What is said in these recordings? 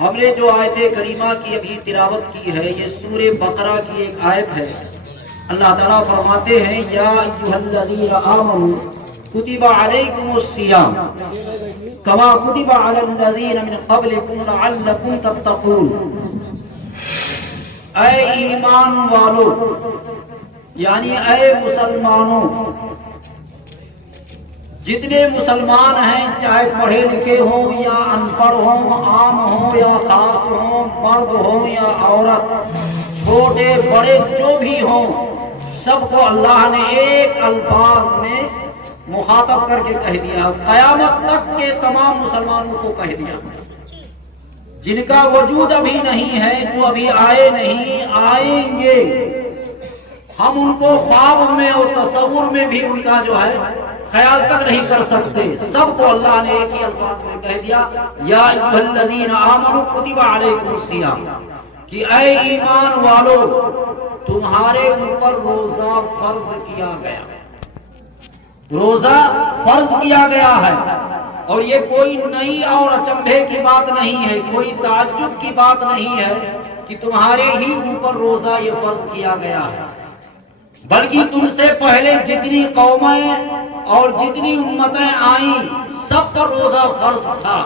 ہم نے جو آیت کریمہ کی ابھی تلاوت کی ہے یہ سورہ بقرہ کی ایک آیت ہے۔ اللہ تعالیٰ فرماتے ہیں یا ایھا الذین آمنوا کتب علیکم الصیام کما کتب علی الذین من قبلکم لعلکم تتقون۔ اے ایمان والو، یعنی اے مسلمانوں، جتنے مسلمان ہیں چاہے پڑھے لکھے ہوں یا ان پڑھ ہوں، عام ہوں یا خاص ہوں، مرد ہوں یا عورت، چھوٹے بڑے جو بھی ہوں، سب کو اللہ نے ایک الفاظ میں مخاطب کر کے کہہ دیا، قیامت تک کے تمام مسلمانوں کو کہہ دیا۔ جن کا وجود ابھی نہیں ہے، جو ابھی آئے نہیں، آئیں گے، ہم ان کو خواب میں اور تصور میں بھی ان کا جو ہے خیال تک نہیں کر سکتے، سب کو اللہ نے ایک ہی الفاظ میں کہہ دیا یا ایھا الذین آمنوا کتب علیکم الصیام، کہ اے ایمان والو تمہارے اوپر روزہ فرض کیا گیا، روزہ فرض کیا گیا ہے۔ اور یہ کوئی نئی اور اچنبھے کی بات نہیں ہے، کوئی تعجب کی بات نہیں ہے کہ تمہارے ہی اوپر روزہ یہ فرض کیا گیا ہے، بلکہ تم سے پہلے جتنی قومیں اور جتنی امتیں آئیں سب پر روزہ فرض تھا۔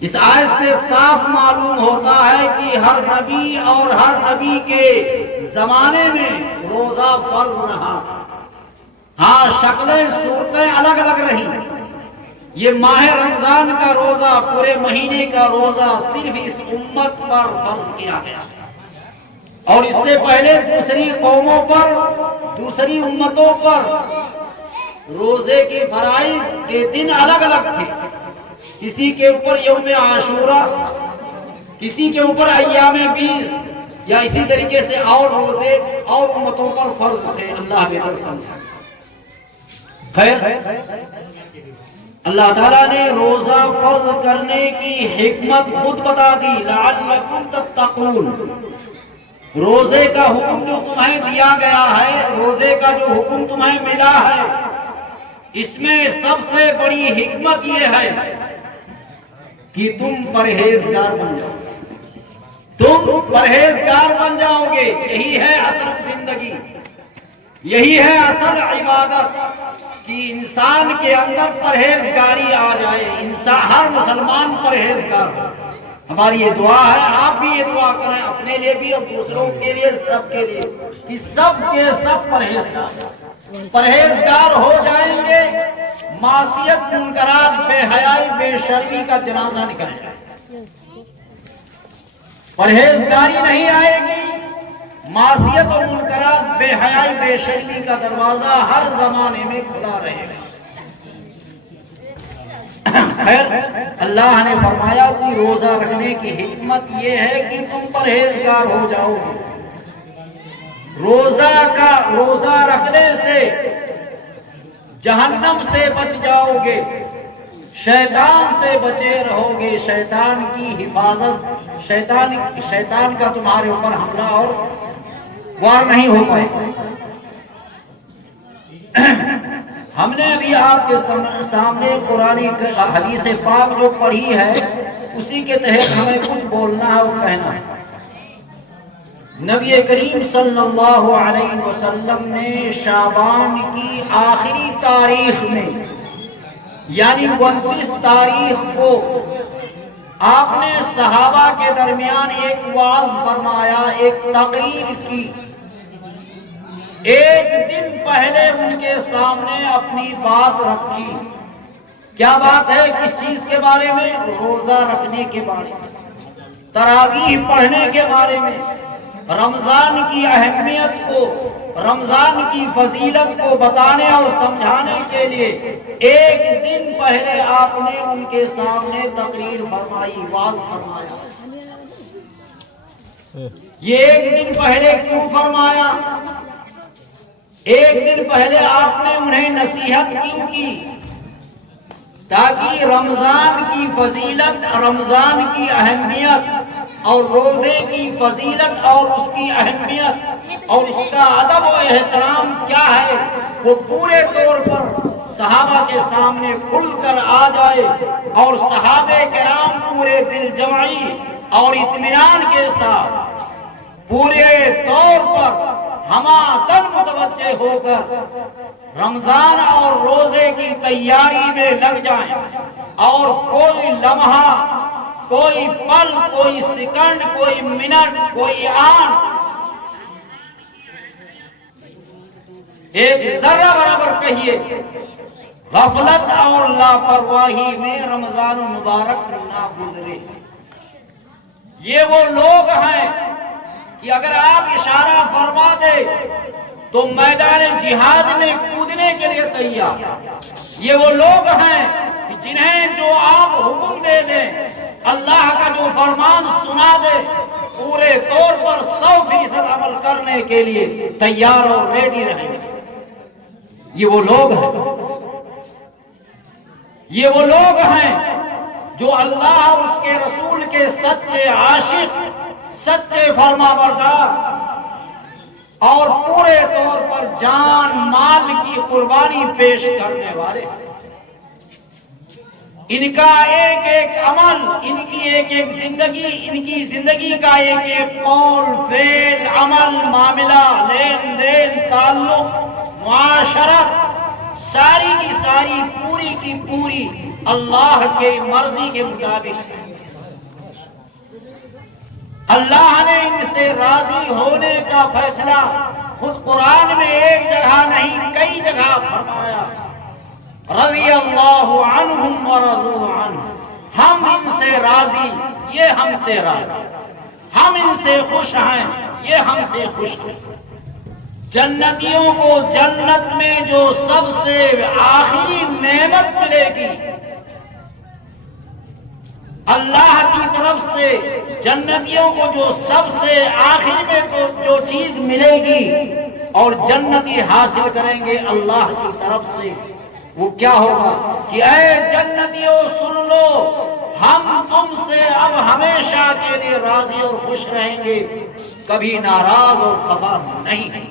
اس آیت سے صاف معلوم ہوتا ہے کہ ہر نبی اور ہر نبی کے زمانے میں روزہ فرض رہا۔ ہاں، شکلیں صورتیں الگ الگ رہیں۔ یہ ماہ رمضان کا روزہ، پورے مہینے کا روزہ صرف اس امت پر فرض کیا گیا، اور اس سے پہلے دوسری قوموں پر، دوسری امتوں پر روزے کے فرائض کے دن الگ الگ تھے۔ کسی کے اوپر یوم عاشورہ، کسی کے اوپر ایام بیس، یا اسی طریقے سے اور روزے اور امتوں پر فرض تھے۔ اللہ بہتر سمجھے۔ خیر، اللہ تعالیٰ نے روزہ فرض کرنے کی حکمت خود بتا دی، لعلکم تتقون۔ روزے کا حکم جو تمہیں دیا گیا ہے، روزے کا جو حکم تمہیں ملا ہے، اس میں سب سے بڑی حکمت یہ ہے کہ تم پرہیزگار بن جاؤ، تم پرہیزگار بن جاؤ گے۔ یہی ہے اصل زندگی، یہی ہے اصل عبادت، کہ انسان کے اندر پرہیزگاری آ جائے، انسان ہر مسلمان پرہیزگار ہو۔ ہماری یہ دعا ہے، آپ بھی یہ دعا کریں اپنے لیے بھی اور دوسروں کے لیے، سب کے لیے، کہ سب کے سب پرہیزگار ہو جائیں گے، معصیت، منکرات، بے حیائی، بے شرمی کا جنازہ نکلے گا۔ پرہیزگاری نہیں آئے گی، معصیت اور منکرات، بے حیائی، بے شرمی کا دروازہ ہر زمانے میں کھلا رہے گا۔ خیر، اللہ نے فرمایا کہ روزہ رکھنے کی حکمت یہ ہے کہ تم پرہیزگار ہو جاؤ گے۔ روزہ رکھنے سے جہنم سے بچ جاؤ گے، شیطان سے بچے رہو گے، شیطان کی حفاظت، شیطان کا تمہارے اوپر حملہ اور وار نہیں ہو پائے۔ ہم نے ابھی آپ کے سامنے قرآن حدیث پاک جو پڑھی ہے، اسی کے تحت ہمیں کچھ بولنا ہے اور کہنا ہے۔ نبی کریم صلی اللہ علیہ وسلم نے شعبان کی آخری تاریخ میں، یعنی 29 تاریخ کو، آپ نے صحابہ کے درمیان ایک وعظ فرمایا، ایک تقریر کی۔ ایک دن پہلے ان کے سامنے اپنی بات رکھی۔ کیا بات ہے؟ کس چیز کے بارے میں؟ روزہ رکھنے کے بارے میں، تراویح پڑھنے کے بارے میں، رمضان کی اہمیت کو، رمضان کی فضیلت کو بتانے اور سمجھانے کے لیے ایک دن پہلے آپ نے ان کے سامنے تقریر فرمائی، وعظ فرمایا۔ یہ ایک دن پہلے کیوں فرمایا؟ ایک دن پہلے آپ نے انہیں نصیحت کیوں کی؟ تاکہ رمضان کی فضیلت، رمضان کی اہمیت اور روزے کی فضیلت اور اس کی اہمیت اور اس کا ادب و احترام کیا ہے، وہ پورے طور پر صحابہ کے سامنے کھل کر آ جائے اور صحابہ کرام پورے دل جمعی اور اطمینان کے ساتھ پورے طور پر ہمہ متوجہ ہو کر رمضان اور روزے کی تیاری میں لگ جائیں، اور کوئی لمحہ، کوئی پل، کوئی سیکنڈ، کوئی منٹ، کوئی آن، ایک ذرہ برابر کہیے غفلت اور لاپرواہی میں رمضان المبارک نہ گزرے۔ یہ وہ لوگ ہیں کہ اگر آپ اشارہ فرما دے تو میدان جہاد میں کودنے کے لیے تیار۔ یہ وہ لوگ ہیں کہ جنہیں جو آپ حکم دے دیں، اللہ کا جو فرمان سنا دے، پورے طور پر 100% عمل کرنے کے لیے تیار اور ریڈی رہیں گے۔ یہ وہ لوگ ہیں، یہ وہ لوگ ہیں جو اللہ اور اس کے رسول کے سچے عاشق، سچے فرما بردار اور پورے طور پر جان مال کی قربانی پیش کرنے والے۔ ان کا ایک ایک عمل، ان کی ایک ایک زندگی، ان کی زندگی کا ایک ایک قول، فعل، عمل، معاملہ، لین دین، تعلق، معاشرت، ساری کی ساری، پوری کی پوری اللہ کے مرضی کے مطابق۔ اللہ نے ان سے راضی ہونے کا فیصلہ خود قرآن میں ایک جگہ نہیں کئی جگہ فرمایا۔ رضی اللہ عنہم ورضوا عنہ، ہم ان سے راضی، یہ ہم سے راضی، ہم ان سے خوش ہیں، یہ ہم سے خوش ہیں۔ جنتیوں کو جنت میں جو سب سے آخری نعمت ملے گی، اللہ کی طرف سے جنتیوں کو جو سب سے آخر میں جو چیز ملے گی اور جنتی حاصل کریں گے اللہ کی طرف سے، وہ کیا ہوگا کہ اے جنتیوں سن لو، ہم تم سے اب ہمیشہ کے لیے راضی اور خوش رہیں گے، کبھی ناراض اور خفا نہیں۔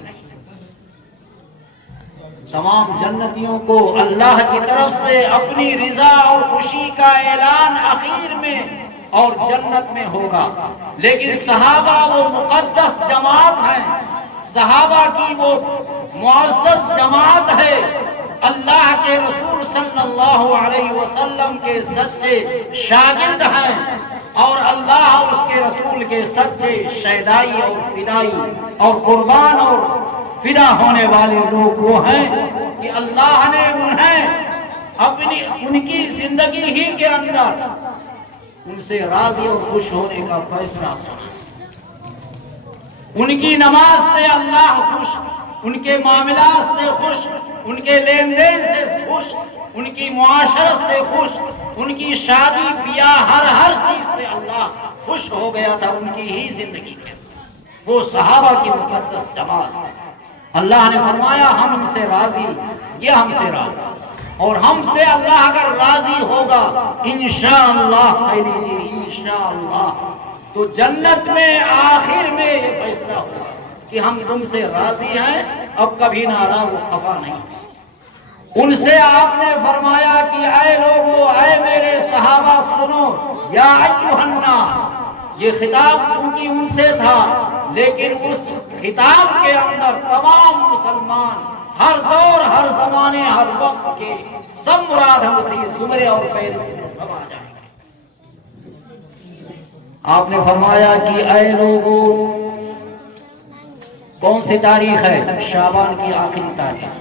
تمام جنتیوں کو اللہ کی طرف سے اپنی رضا اور خوشی کا اعلان اخیر میں اور جنت میں ہوگا۔ لیکن صحابہ وہ مقدس جماعت ہیں، صحابہ کی وہ معزز جماعت ہے، اللہ کے رسول صلی اللہ علیہ وسلم کے سچے شاگرد ہیں، اور اللہ اور اس کے رسول کے سچے شہدائی اور فدائی اور قربان اور فدا ہونے والے لوگ وہ ہیں کہ اللہ نے انہیں ان کی زندگی ہی کے اندر ان سے راضی اور خوش ہونے کا فیصلہ سنا۔ ان کی نماز سے اللہ خوش، ان کے معاملات سے خوش، ان کے لین دین سے خوش، ان کی معاشرت سے خوش، ان کی شادی بیاہ ہر چیز سے اللہ خوش ہو گیا تھا ان کی ہی زندگی کے۔ وہ صحابہ کی مقدس جماعت، اللہ نے فرمایا ہم ان سے راضی، یہ ہم سے راضی، اور ہم سے اللہ اگر راضی ہوگا انشاءاللہ، کہہ لیجیے انشاءاللہ، تو جنت میں آخر میں یہ فیصلہ ہوگا کہ ہم تم سے راضی ہیں، اب کبھی ناراض و خفا نہیں۔ ان سے آپ نے فرمایا کہ اے لوگو، اے میرے صحابہ سنو، یا ایھا الناس، یہ خطاب چونکہ ان سے تھا، لیکن اس خطاب کے اندر تمام مسلمان ہر دور، ہر زمانے، ہر وقت کے سب مراد ہم اسی زمرے اور فہرست میں سب آ جائیں گے۔ آپ نے فرمایا کہ اے لوگو، کون سی تاریخ ہے؟ شعبان کی آخری تاریخ،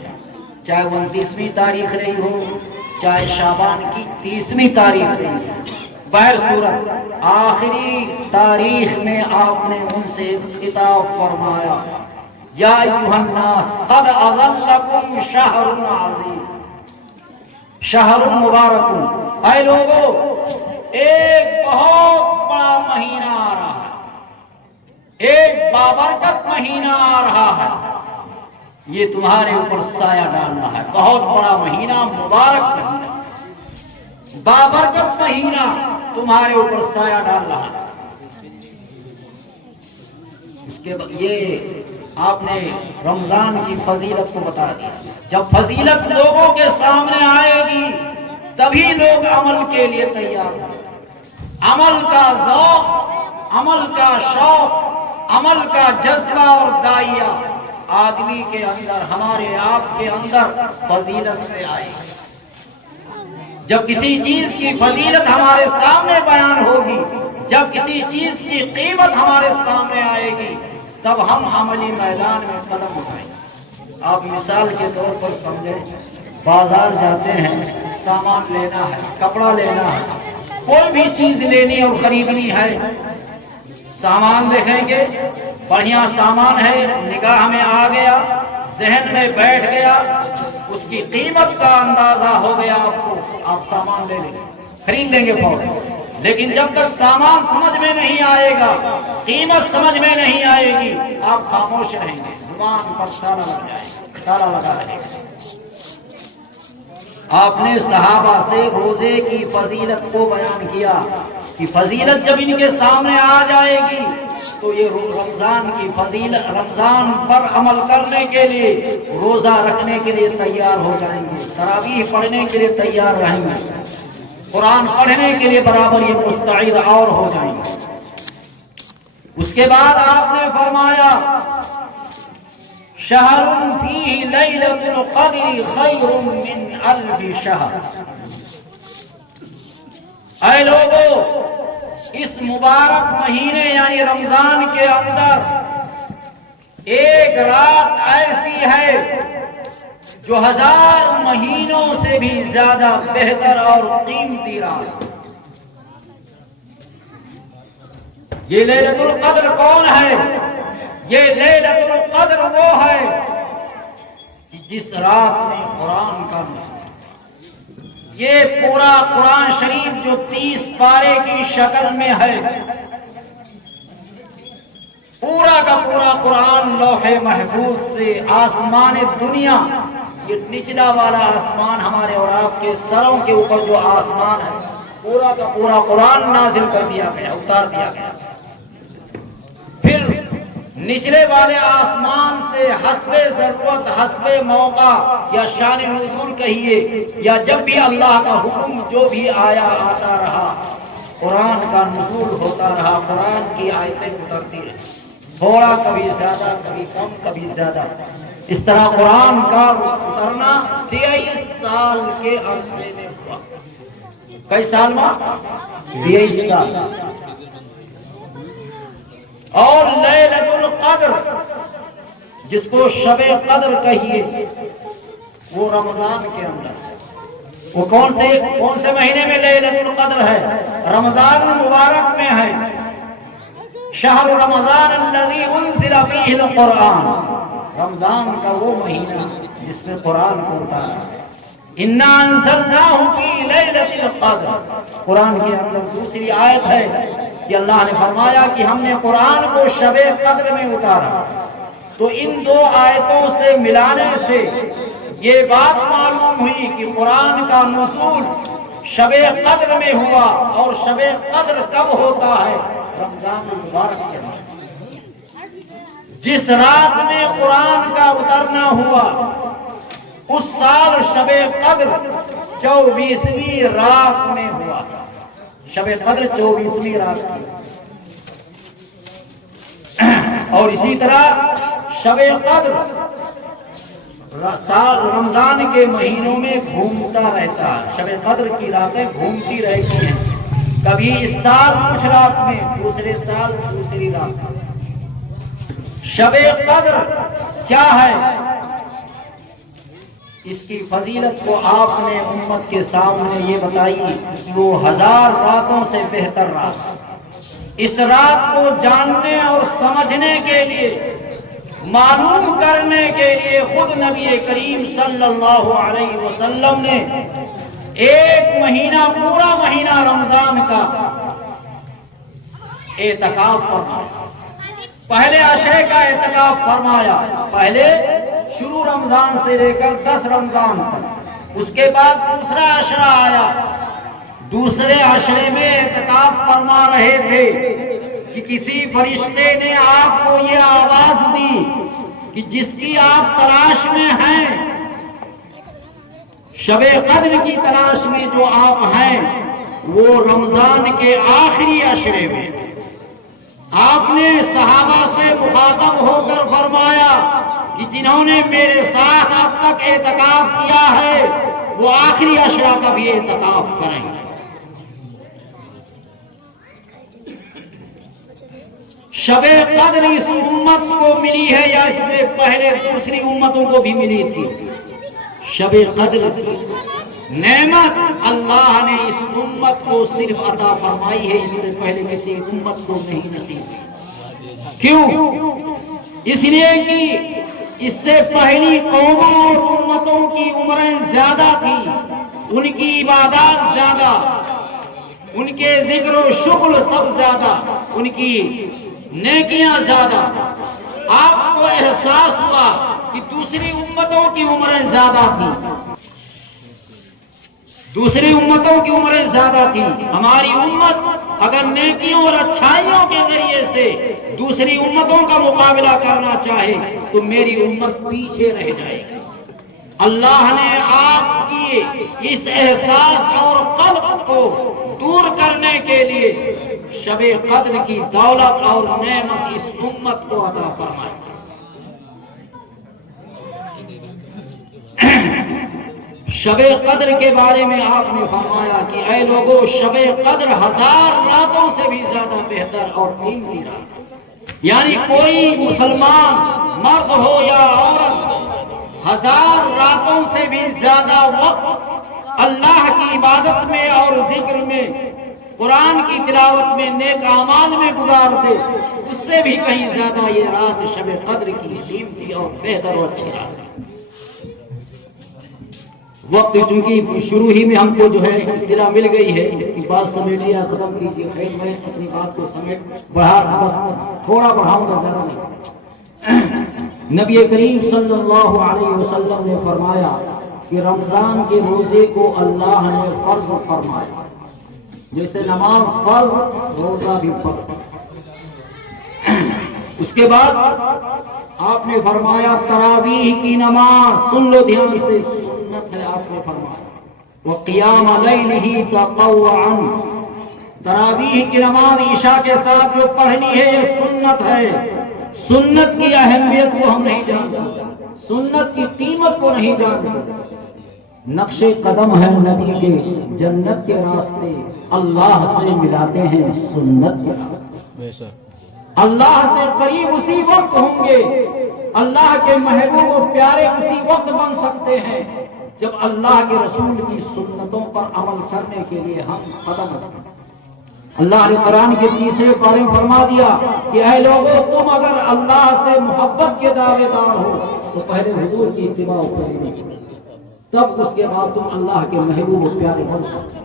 چاہے 29ویں تاریخ رہی ہو، چاہے شعبان کی 30ویں تاریخ رہی ہو، بہر صورت آخری تاریخ میں آپ نے ان سے خطاب فرمایا، یا ایھا الناس قد اظلکم شہر عظیم، شہر مبارک، اے لوگو ایک بہت بڑا مہینہ آ رہا ہے، ایک بابرکت مہینہ آ رہا ہے، یہ تمہارے اوپر سایہ ڈالنا ہے، بہت بڑا مہینہ، مبارک مہینہ، بابرکت مہینہ تمہارے اوپر سایہ ڈال رہا ہے۔ اس کے بعد یہ آپ نے رمضان کی فضیلت کو بتا دیا۔ جب فضیلت لوگوں کے سامنے آئے گی تبھی لوگ عمل کے لیے تیار ہوں۔ عمل کا ذوق، عمل کا شوق، عمل کا جذبہ اور داعیہ آدمی کے اندر، ہمارے آپ کے اندر فضیلت سے آئے گی۔ جب کسی چیز کی فضیلت ہمارے سامنے بیان ہوگی، جب کسی چیز کی قیمت ہمارے سامنے آئے گی، تب ہم عملی میدان میں قدم اٹھائیں گے۔ آپ مثال کے طور پر سمجھیں، بازار جاتے ہیں، سامان لینا ہے، کپڑا لینا ہے، کوئی بھی چیز لینی اور خریدنی ہے، سامان دیکھیں گے، بڑھیا سامان ہے، نگاہ میں آ گیا، ذہن میں بیٹھ گیا، اس کی قیمت کا اندازہ ہو گیا آپ کو، آپ سامان لے لیں گے، خرید لیں گے فوراً۔ لیکن جب تک سامان سمجھ میں نہیں آئے گا، قیمت سمجھ میں نہیں آئے گی، آپ خاموش رہیں گے، زبان پر تالا لگ جائے گا، تالا لگا رہے گا۔ آپ نے صحابہ سے روزے کی فضیلت کو بیان کیا کہ فضیلت جب ان کے سامنے آ جائے گی تو یہ رمضان کی فضیلت، رمضان پر عمل کرنے کے لیے، روزہ رکھنے کے لیے تیار ہو جائیں گے، تراویح پڑھنے کے لیے تیار رہیں گے، قرآن پڑھنے کے لیے برابر یہ مستعد اور ہو جائیں گے۔ اس کے بعد آپ نے فرمایا شہر فیہ لیلۃ القدر خیر من الف شہر۔ اے لوگو، اس مبارک مہینے یعنی رمضان کے اندر ایک رات ایسی ہے جو 1000 مہینوں سے بھی زیادہ بہتر اور قیمتی رات۔ یہ لیلۃ القدر کون ہے؟ یہ لیلۃ القدر وہ ہے کہ جس رات میں قرآن کا نزول، یہ پورا قرآن شریف جو 30 پارے کی شکل میں ہے، پورا کا پورا قرآن لوح محفوظ سے آسمان دنیا، یہ نچلا والا آسمان ہمارے اور آپ کے سروں کے اوپر جو آسمان ہے، پورا کا پورا قرآن نازل کر دیا گیا، اتار دیا گیا۔ پھر نچلے والے آسمان سے حسب ضرورت، حسب موقع یا شان نزول کہیے، یا جب بھی اللہ کا حکم جو بھی آیا آتا رہا، قرآن کا نزول ہوتا رہا، قرآن کی آیتیں اترتی رہی، تھوڑا کبھی زیادہ، کبھی کم، کبھی زیادہ۔ اس طرح قرآن کا اترنا 23 سال کے عرصے میں ہوا۔ کئی سال میں؟ 23 سال۔ اور لیلۃ القدر جس کو شب قدر کہیے، وہ رمضان کے اندر، وہ کون سے مہینے میں لیلۃ القدر ہے؟ رمضان مبارک میں ہے۔ شہر رمضان الذی انزل فیہ القرآن، رمضان کا وہ مہینہ جس میں قرآن کو اتارا ہے۔ انا انزلناہ فی لیلۃ القدر، قرآن کے اندر دوسری آیت ہے کہ اللہ نے فرمایا کہ ہم نے قرآن کو شب قدر میں اتارا۔ تو ان دو آیتوں سے ملانے سے یہ بات معلوم ہوئی کہ قرآن کا نزول شب قدر میں ہوا، اور شب قدر کب ہوتا ہے؟ رمضان المبارک کے اندر۔ جس رات میں قرآن کا اترنا ہوا اس سال شب قدر 24ویں رات میں ہوا۔ شب قدر 24ویں رات تھی۔ اور اسی طرح شب قدر سال رمضان کے مہینوں میں گھومتا رہتا ہے، شب قدر کی راتیں گھومتی رہتی ہیں، کبھی اس سال کچھ رات میں، دوسرے سال دوسری رات میں۔ شب قدر کیا ہے؟ اس کی فضیلت کو آپ نے امت کے سامنے یہ بتائی کہ وہ 1000 راتوں سے بہتر رات۔ اس رات کو جاننے اور سمجھنے کے لیے، معلوم کرنے کے لیے خود نبی کریم صلی اللہ علیہ وسلم نے ایک مہینہ، پورا مہینہ رمضان کا اعتکاف فرمایا۔ پہلے عشرے کا اعتکاف فرمایا، پہلے شروع رمضان سے لے کر 10 رمضان تک۔ اس کے بعد دوسرا عشرہ آیا، دوسرے عشرے میں اعتکاف فرما رہے تھے کہ کسی فرشتے نے آپ کو یہ آواز دی کہ جس کی آپ تلاش میں ہیں، شب قدر کی تلاش میں جو آپ ہیں، وہ رمضان کے آخری عشرے میں آپ نے صحابہ سے مخاطب ہو کر فرمایا کہ جنہوں نے میرے ساتھ اب تک اعتکاف کیا ہے وہ آخری عشرہ کا بھی اعتکاف کریں گے۔ شب قدر اس امت کو ملی ہے یا اس سے پہلے دوسری امتوں کو بھی ملی تھی؟ شب قدر کی نعمت اللہ نے اس امت کو صرف عطا فرمائی ہے، اس سے پہلے کسی امت کو نہیں نصیب ہوئی۔ کیوں؟ اس لیے کہ اس سے پہلی قوموں اور امتوں کی عمریں زیادہ تھیں، ان کی عبادات زیادہ، ان کے ذکر و شکر سب زیادہ، ان کی نیکیاں زیادہ۔ آپ کو احساس ہوا کہ دوسری امتوں کی عمریں زیادہ تھیں، دوسری امتوں کی عمریں زیادہ تھیں۔ ہماری امت اگر نیکیوں اور اچھائیوں کے ذریعے سے دوسری امتوں کا مقابلہ کرنا چاہے تو میری امت پیچھے رہ جائے گی۔ اللہ نے آپ کی اس احساس اور قلب کو دور کرنے کے لیے شب قدر کی دولت اور نعمت اس امت کو عطا فرمائی۔ شب قدر کے بارے میں آپ نے فرمایا کہ اے لوگوں، شب قدر 1000 راتوں سے بھی زیادہ بہتر اور قیمتی رات، یعنی کوئی مسلمان مرد ہو یا عورت 1000 راتوں سے بھی زیادہ وقت اللہ کی عبادت میں اور ذکر میں، قرآن کی تلاوت میں، نیک اعمال میں گزار دے، اس سے بھی کہیں زیادہ یہ رات شب قدر کی قیمتی اور بہتر اور اچھی رات ہے۔ وقت چونکہ شروع ہی میں ہم کو جو ہے اطلاع مل گئی ہے کہ بات سمیٹ لیا، ختم کیجیے، خیر میں اپنی بات کو سمیٹ تھوڑا بڑھاؤں گا، زیادہ نہیں۔ نبی کریم صلی اللہ علیہ وسلم نے فرمایا کہ رمضان کے روزے کو اللہ نے فرض فرمایا، جیسے نماز فرض، روزہ بھی فرض۔ اس کے بعد آپ نے فرمایا تراویح کی نماز، سن لو دھیان سے، سنت ہے، آپ نے فرمایا وقیام لیلہ تطوعا، تراویح کی نماز عشاء کے ساتھ جو پڑھنی ہے یہ سنت ہے۔ سنت کی اہمیت کو ہم نہیں جانتے، سنت کی قیمت کو نہیں جانتے۔ نقش قدم ہے نبی کے، جنت کے راستے اللہ سے ملاتے ہیں سنت کے راستے۔ اللہ سے قریب اسی وقت ہوں گے، اللہ کے محبوب و پیارے اسی وقت بن سکتے ہیں جب اللہ کے رسول کی سنتوں پر عمل کرنے کے لیے ہم قدم رکھیں۔ اللہ نے قرآن کے تیسرے پارے میں فرما دیا کہ اے لوگوں، تم اگر اللہ سے محبت کے دعوے دار ہو تو پہلے حضور کی اتباع کریں، تب اس کے بعد تم اللہ کے محبوب و پیارے بن سکتے۔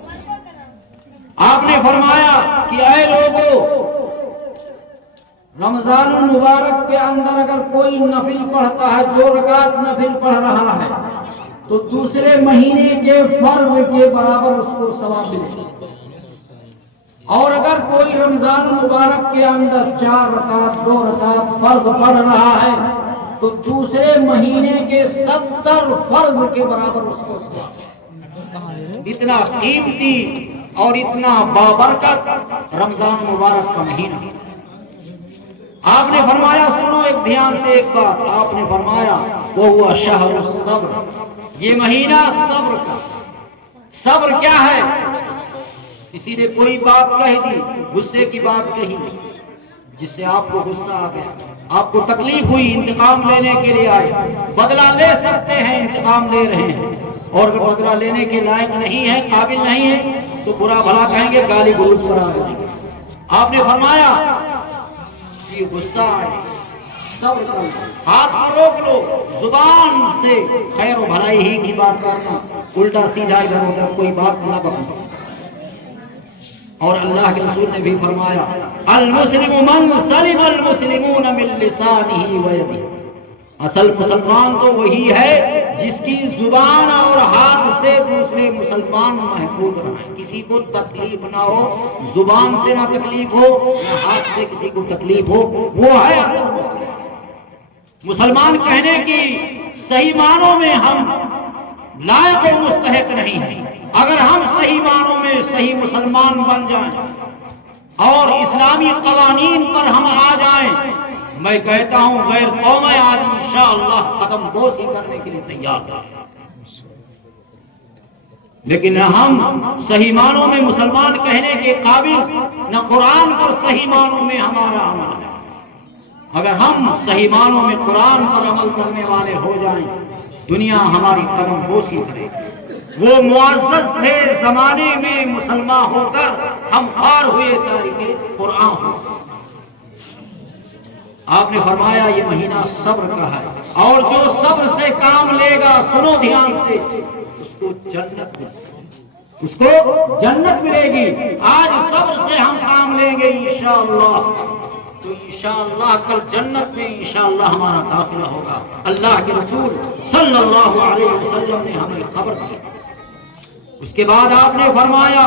آپ نے فرمایا کہ اے لوگوں، رمضان المبارک کے اندر اگر کوئی نفل پڑھتا ہے، 2 رکعت نفل پڑھ رہا ہے، تو دوسرے مہینے کے فرض کے برابر اس کو ثواب ملے گا۔ اور اگر کوئی رمضان المبارک کے اندر 4 رکعت 2 رکعت فرض پڑھ رہا ہے تو دوسرے مہینے کے 70 فرض کے برابر اس کو ثواب۔ اتنا قیمتی اور اتنا بابرکت رمضان مبارک کا مہینہ۔ آپ نے فرمایا، سنو ایک دھیان سے ایک بات، آپ نے فرمایا وہ ہوا شہر الصبر، یہ مہینہ صبر کا۔ صبر کیا ہے؟ کسی نے کوئی بات کہہ دی، غصے کی بات کہی جس سے آپ کو غصہ آ گیا، آپ کو تکلیف ہوئی، انتقام لینے کے لیے آئے، بدلہ لے سکتے ہیں، انتقام لے رہے ہیں، اور اگر بدلہ لینے کے لائق نہیں ہے، قابل نہیں ہے تو برا بھلا کہیں گے، گالی گلوچ پر آ جائیں گے۔ آپ نے فرمایا کہ غصہ آئے، صبر کرو، ہاتھ کو روک لو، زبان سے خیر و بھلائی ہی کی بات کرنا، الٹا سیدھا ادھر ادھر کوئی بات نہ کرنا۔ اور اللہ کے رسول نے بھی فرمایا المسلم من سلم المسلمون من لسانہ و یدہ، اصل مسلمان تو وہی ہے جس کی زبان اور ہاتھ سے دوسرے مسلمان محفوظ رہیں، کسی کو تکلیف نہ ہو، زبان سے نہ تکلیف ہو، نہ ہاتھ سے کسی کو تکلیف ہو، وہ ہے اصل مسلم۔ مسلمان کہنے کی صحیح معنوں میں ہم لائق و مستحق نہیں ہیں۔ اگر ہم صحیح معنوں میں صحیح مسلمان بن جائیں اور اسلامی قوانین پر ہم آ جائیں، میں کہتا ہوں غیر قومیں آج انشاءاللہ قدم بوسی کرنے کے لیے تیار ہیں۔ لیکن نہ ہم صحیح معنوں میں مسلمان کہنے کے قابل، نہ قرآن پر صحیح معنوں میں ہمارا عمل ہے۔ اگر ہم صحیح معنوں میں قرآن پر عمل کرنے والے ہو جائیں، دنیا ہماری قدم بوسی کرے۔ وہ معزز تھے زمانے میں مسلمان ہو کر ہم خوار ہوئے تاریخ قرآن ہو۔ آپ نے فرمایا یہ مہینہ صبر کا ہے، اور جو صبر سے کام لے گا، سنو دھیان سے، اس کو جنت ملے گی۔ آج صبر سے ہم کام لیں گے انشاءاللہ، تو انشاءاللہ کل جنت میں انشاءاللہ ہمارا داخلہ ہوگا۔ اللہ کے رسول صلی اللہ علیہ وسلم نے ہمیں خبر دی۔ اس کے بعد آپ نے فرمایا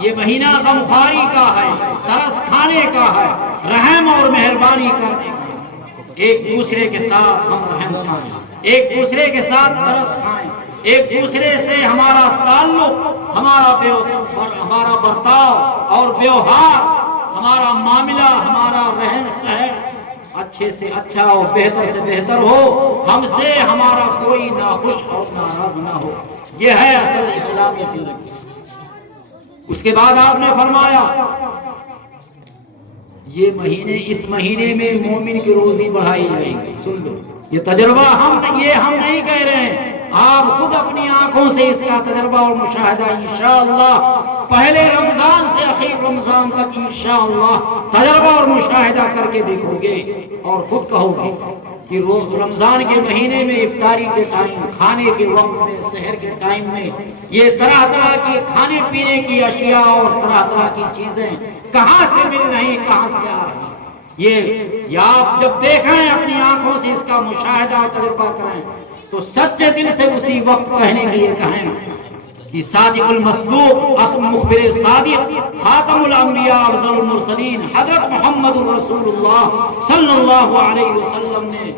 یہ مہینہ غمخواری کا ہے، ترس کھانے کا ہے، رحم اور مہربانی کرنے کا۔ ایک دوسرے کے ساتھ ہم رحم کھائیں، ایک دوسرے کے ساتھ ترس کھائیں، ایک دوسرے سے ہمارا تعلق، ہمارا برتاؤ اور ویوہار، ہمارا معاملہ، ہمارا رہن سہن اچھے سے اچھا اور بہتر سے بہتر ہو، ہم سے ہمارا کوئی ناخوش اور ناراض نہ ہو۔ یہ ہے اصل اسلامی زندگی۔ اس کے بعد آپ نے فرمایا یہ مہینے، اس مہینے میں مومن کی روزی بڑھائی جائے گی۔ سن لو یہ تجربہ ہم نہیں کہہ رہے ہیں، آپ خود اپنی آنکھوں سے اس کا تجربہ اور مشاہدہ انشاءاللہ پہلے رمضان سے اخیر رمضان تک انشاءاللہ تجربہ اور مشاہدہ کر کے دیکھو گے اور خود کہو گے کہ روز رمضان کے مہینے میں افطاری کے ٹائم، کھانے کے وقت میں، سحر کے ٹائم میں یہ طرح طرح کی کھانے پینے کی اشیاء اور طرح طرح کی چیزیں کہاں سے مل رہی، کہاں سے آ رہی۔ یہ آپ جب دیکھیں اپنی آنکھوں سے اس کا مشاہدہ اور تجربہ کریں تو سچے دل سے اسی وقت کہنے کے لیے کہیں کہ صادق المصدوق، مخبر صادق، خاتم الانبیاء، افضل المرسلین حضرت محمد رسول اللہ صلی اللہ علیہ وسلم نے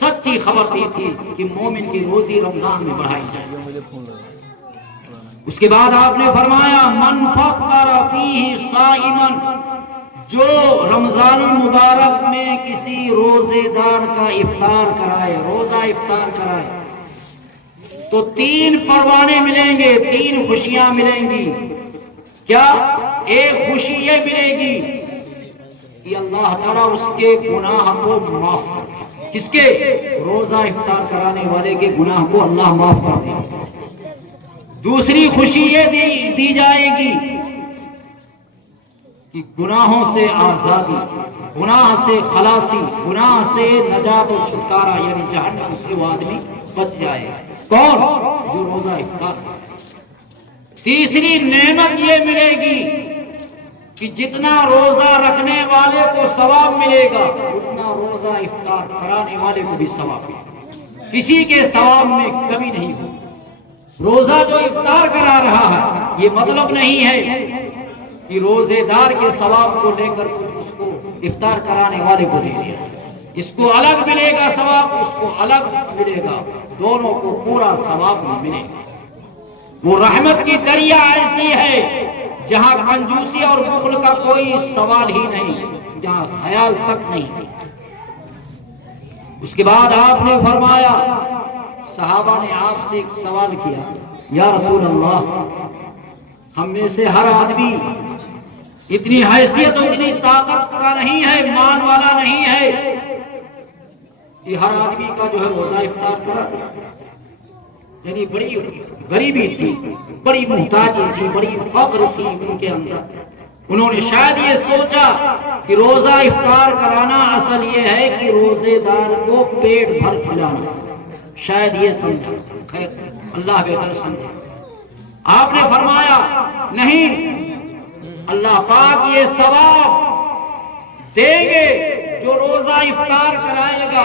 سچی خبر دی تھی کہ مومن کی روزی رمضان میں بڑھائی جائے۔ اس کے بعد آپ نے فرمایا من فطر فیہ صائما، جو رمضان المبارک میں کسی روزے دار کا افطار کرائے، روزہ افطار کرائے، تو 3 پروانے ملیں گے، 3 خوشیاں ملیں گی۔ کیا؟ ایک خوشی یہ ملے گی کہ اللہ تعالیٰ اس کے گناہ کو معاف کر، کس کے؟ روزہ افطار کرانے والے کے گناہ کو اللہ معاف کر دے۔ دوسری خوشی یہ دی جائے گی کہ گناہوں سے آزادی، گناہ سے خلاصی، گناہ سے نجات و چھٹکارا، یعنی جہنم سے وہ آدمی بچ جائے گا۔ کون؟ جو روزہ افطار۔ تیسری نعمت یہ ملے گی کہ جتنا روزہ رکھنے والے کو ثواب ملے گا، اتنا روزہ افطار کرانے والے کو بھی ثواب ملے گا۔ کسی کے ثواب میں کمی نہیں ہوگی۔ روزہ جو افطار کرا رہا ہے یہ مطلب نہیں ہے کہ روزے دار کے ثواب کو لے کر اس کو افطار کرانے والے کو دے دیا، اس کو الگ ملے گا ثواب، اس کو الگ ملے گا، دونوں کو پورا ثواب ملے گا۔ وہ رحمت کی دریا ایسی ہے جہاں کنجوسی اور بخل کا کوئی سوال ہی نہیں، جہاں خیال تک نہیں۔ اس کے بعد آپ نے فرمایا، صحابہ نے آپ سے ایک سوال کیا، یا رسول اللہ ہم میں سے ہر آدمی اتنی حیثیت اور اتنی طاقت کا نہیں ہے، مان والا نہیں ہے کہ ہر آدمی کا جو ہے روزہ افطار کرا، یعنی بڑی غریبی تھی، بڑی محتاجی تھی، بڑی فقر تھی ان کے اندر۔ انہوں نے شاید یہ سوچا کہ روزہ افطار کرانا اصل یہ ہے کہ روزے دار کو پیٹ بھر کھلانا، شاید یہ سمجھا۔ خیر اللہ بہتر سمجھے۔ آپ نے فرمایا نہیں، اللہ پاک یہ ثواب دیں گے جو روزہ افطار کرائے گا۔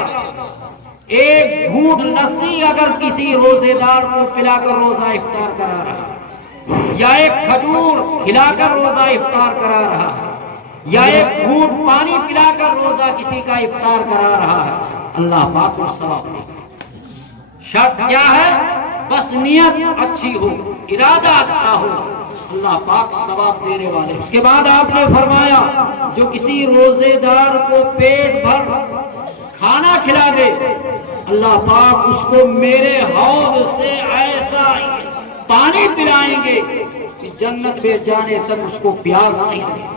ایک گھونٹ لسی اگر کسی روزے دار کو پلا کر روزہ افطار کرا رہا ہے، یا ایک کھجور کھلا کر روزہ افطار کرا رہا ہے، یا ایک گھونٹ پانی پلا کر روزہ کسی کا افطار کرا رہا ہے، اللہ پاک کو ثواب دے گا۔ شرط کیا ہے؟ بس نیت اچھی ہو، ارادہ اچھا ہو، اللہ پاک ثواب دینے والے۔ اس کے بعد آپ نے فرمایا جو کسی روزے دار کو پیٹ بھر کھانا کھلا دے، اللہ پاک اس کو میرے حوض سے ایسا پانی پلائیں گے کہ جنت میں جانے تک اس کو پیاس نہیں لگے۔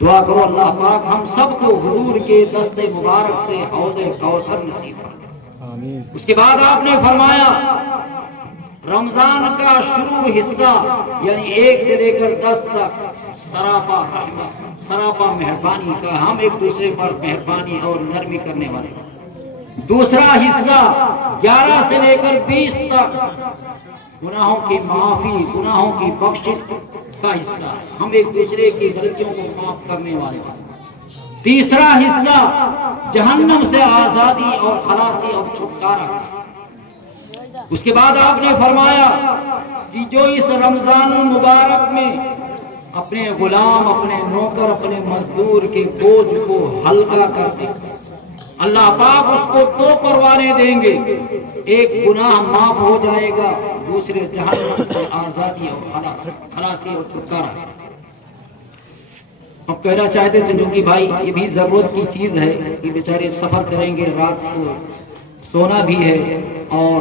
دعا کرو اللہ پاک ہم سب کو حضور کے دست مبارک سے حوض کوثر نصیب فرمائے۔ اس کے بعد آپ نے فرمایا رمضان کا شروع حصہ یعنی 1 سے لے کر 10 تک سراپا رحمت، سراپا مہربانی کا، ہم ایک دوسرے پر مہربانی اور نرمی کرنے والے۔ دوسرا حصہ 11 سے لے کر 20 تک گناہوں کی معافی، گناہوں کی بخشش کا حصہ، ہم ایک دوسرے کی غلطیوں کو معاف کرنے والے۔ تیسرا حصہ جہنم سے آزادی اور خلاصی اور چھٹکارا۔ اس کے بعد آپ نے فرمایا کہ جو اس رمضان المبارک میں اپنے غلام، اپنے نوکر، اپنے مزدور کے بوجھ کو ہلکا کر دے، اللہ پاک اس کو 2 پروانے دیں گے، ایک گناہ معاف ہو جائے گا، دوسرے جہنم سے آزادی اور خلاصی اور چھٹکارا۔ اب کہنا چاہتے تھے جو کہ بھائی یہ بھی ضرورت کی چیز ہے کہ بیچارے سفر کریں گے، رات کو سونا بھی ہے اور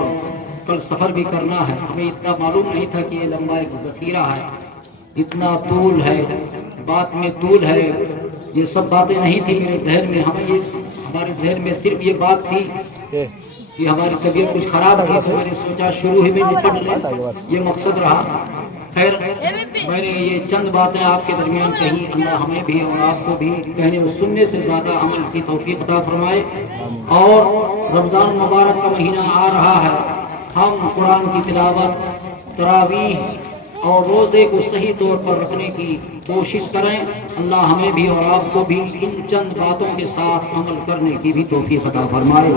کل سفر بھی کرنا ہے۔ ہمیں اتنا معلوم نہیں تھا کہ یہ لمبا ایک ذخیرہ ہے، اتنا طول ہے، بات میں طول ہے، یہ سب باتیں نہیں تھی میرے ذہن میں۔ ہمارے ذہن میں صرف یہ بات تھی کہ ہماری طبیعت کچھ خراب ہے، تو میں نے سوچا شروع ہی میں نپٹ لیں، یہ مقصد رہا۔ خیر میں نے یہ چند باتیں آپ کے درمیان کہیں، اللہ ہمیں بھی اور آپ کو بھی کہنے اور سننے سے زیادہ عمل کی توفیق عطا فرمائے۔ اور رمضان مبارک کا مہینہ آ رہا ہے، ہم قرآن کی تلاوت، تراویح اور روزے کو صحیح طور پر رکھنے کی کوشش کریں۔ اللہ ہمیں بھی اور آپ کو بھی ان چند باتوں کے ساتھ عمل کرنے کی بھی توفیق عطا فرمائے۔